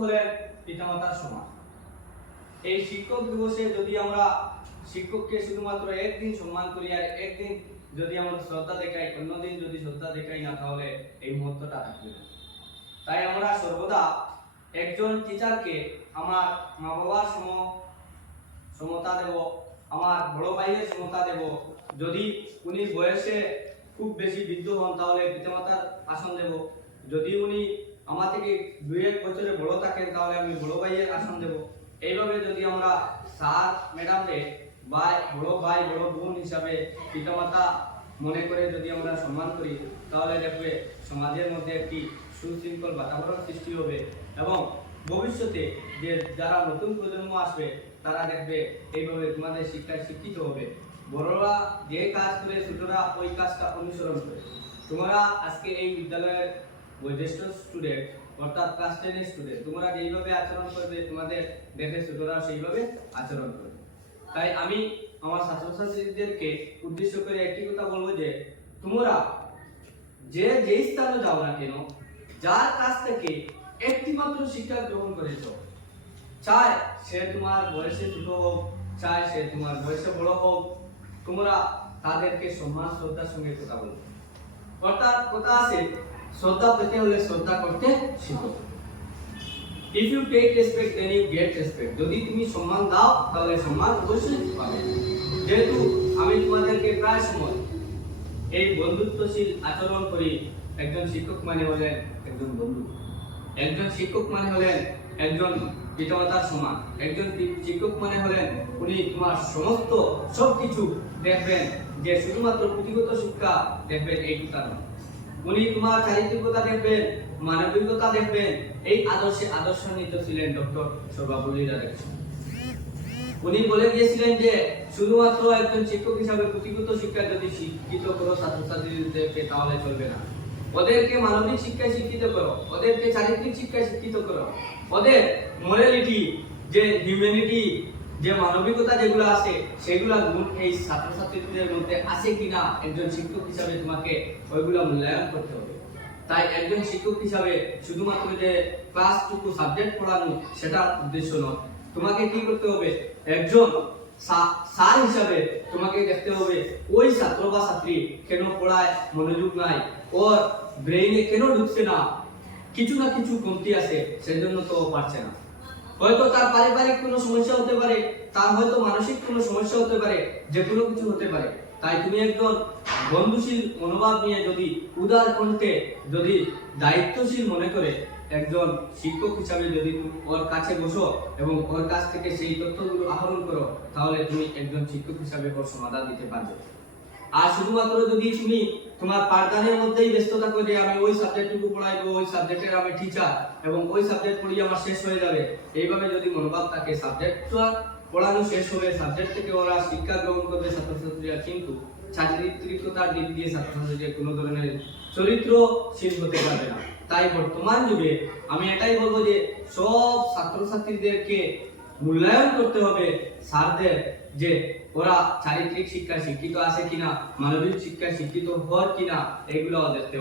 হলেন পিতামাতার সমান। এই শিক্ষক দিবসে যদি আমরা শিক্ষককে শুধুমাত্র একদিন সম্মান করি আর একদিন যদি আমরা শ্রদ্ধা দেখাই, অন্যদিন যদি শ্রদ্ধা দেখাই না, তাহলে এই মুহূর্তটা থাকবে। তাই আমরা সর্বদা একজন টিচারকে আমার মা বাবার সম, সমতা দেব, আমার বড় ভাইয়ের সমতা দেব। যদি উনি বয়সে খুব বেশি বৃদ্ধ হন, তাহলে পিতামাতার আসন দেব। যদি উনি আমার থেকে দুই এক বছরে বড় থাকেন, তাহলে আমি বড় ভাইয়ের আসন দেব। এইভাবে যদি আমরা স্যার ম্যাডামকে ভাই, বড় ভাই, বড় বোন হিসাবে পিতামাতা মনে করে যদি আমরা সম্মান করি, তাহলে দেখবে সমাজের মধ্যে একটি সুশৃঙ্খল বাতাবরণ সৃষ্টি হবে এবং ভবিষ্যতে যে যারা নতুন প্রজন্ম আসবে, তারা দেখবে এইভাবে তোমাদের শিক্ষায় শিক্ষিত হবে। বড়রা যে কাজ করে, ছোটরা ওই কাজটা অনুসরণ করে। তোমরা আজকে এই বিদ্যালয়ের বয়োজ্যেষ্ঠ স্টুডেন্ট অর্থাৎ ক্লাস টেনের স্টুডেন্ট তোমরা যেইভাবে আচরণ করবে, তোমাদের দেখে ছোটরা সেইভাবে আচরণ করবে। তাই আমি আমার ছাত্রছাত্রীদেরকে উদ্দেশ্য করে একটি কথা বলব যে, তোমরা যে যেই স্থানে যাও না কেন, যার কাছ থেকে একটিমাত্র শিক্ষা গ্রহণ করেছ, চায় সে তোমার বয়সে ছোট হোক, চায় সে তোমার বয়সে বড় হোক, তোমরা তাদেরকে সম্মান, শ্রদ্ধার সঙ্গে কথা বলবে অর্থাৎ কথা আছে শ্রদ্ধা পেতে হলে শ্রদ্ধা করতে শিখো। If you take respect then you get respect যদি তুমি সম্মান দাও, তাহলে সম্মান অবশ্যই পাবে। যেহেতু আমি তোমাদেরকে প্রায় সময় এই বন্ধুত্বশীল আচরণ করি, একজন শিক্ষক মানে হলেন একজন বন্ধু। একজন শিক্ষক মানে হলেন একজন পিতামাতার সমান। একজন শিক্ষক মানে হলেন উনি তোমার সমস্ত সব কিছু দেখবেন যে শুধুমাত্র পুঁথিগত শিক্ষা দেখবেন এইটা নয়। উনি চারিত্রিকতা দেখবেন, মানবিকতা দেখবেন। এই আদর্শে আদর্শান্বিত ছিলেন ডক্টর সর্বাপল্লী রাধাকৃষ্ণ। উনি বলে গিয়েছিলেন যে, শুধুমাত্র একজন শিক্ষক হিসাবে পুঁথিগত শিক্ষা যদি শিক্ষিত করো ছাত্রছাত্রীদেরকে তাহলে চলবে না। ওদেরকে মানবিক শিক্ষায় শিক্ষিত করো, ওদেরকে চারিত্রিক শিক্ষায় শিক্ষিত করো। ওদের মোরালিটি যে হিউম্যানিটি যে মানবিকতা যেগুলো আছে, সেগুলা গুণ এই ছাত্রছাত্রীদের মধ্যে আছে কিনা একজন শিক্ষক হিসাবে তোমাকে ওইগুলো মূল্যায়ন করতে হবে। তাই একজন শিক্ষক হিসাবে শুধুমাত্র যে ক্লাসটুকু সাবজেক্ট পড়ানো সেটা উদ্দেশ্য নয়। তোমাকে কি করতে হবে? একজন সার হিসাবে তোমাকে দেখতে হবে, ওই ছাত্র বা ছাত্রী কেন পড়ায় মনোযোগ নাই, ওর ব্রেইনে কেন ঢুকছে না? কিছু না কিছু কমতি আছে, সেজন্য তো পারছে না। হয়তো তার পারিবারিক কোনো সমস্যা হতে পারে, তার হয়তো মানসিক কোনো সমস্যা হতে পারে, যে কোনো কিছু হতে পারে। তাই তুমি একজন বন্ধুশীল মনোভাব নিয়ে যদি উদার কণ্ঠে যদি দায়িত্বশীল মনে করে একজন শিক্ষক হিসাবে যদি ওর কাছে বসো এবং ওর কাছ থেকে সেই তথ্যগুলো আহরণ করো, তাহলে তুমি একজন শিক্ষক হিসাবে ওর সমাধান দিতে পারবে। আর শুধুমাত্র যদি তুমি তোমার পাঠদানের মধ্যেই ব্যস্ত থাকো যে আমি ওই সাবজেক্টটুকু পড়াইবো, ওই সাবজেক্টের আমি টিচার এবং ওই সাবজেক্ট পড়িয়ে আমার শেষ হয়ে যাবে। এইভাবে যদি মনোভাব থাকে সাবজেক্টটা পড়ানো শেষ হবে সাবজেক্ট থেকে ওরা শিক্ষা গ্রহণ করবে ছাত্রছাত্রীরা, কিন্তু চারিত্রিকতার দিক দিয়ে ছাত্রছাত্রীদের কোনো ধরনের চরিত্র চরিত্রশীল হতে পারবে না। তাই বর্তমান যুগে আমি এটাই বলব যে সব ছাত্রছাত্রীদেরকে মূল্যায়ন করতে হবে স্যারদের যে ওরা চারিত্রিক শিক্ষায় শিক্ষিত আছে কিনা, মানবিক শিক্ষায় শিক্ষিত হওয়ার কিনা এগুলো দেখতে।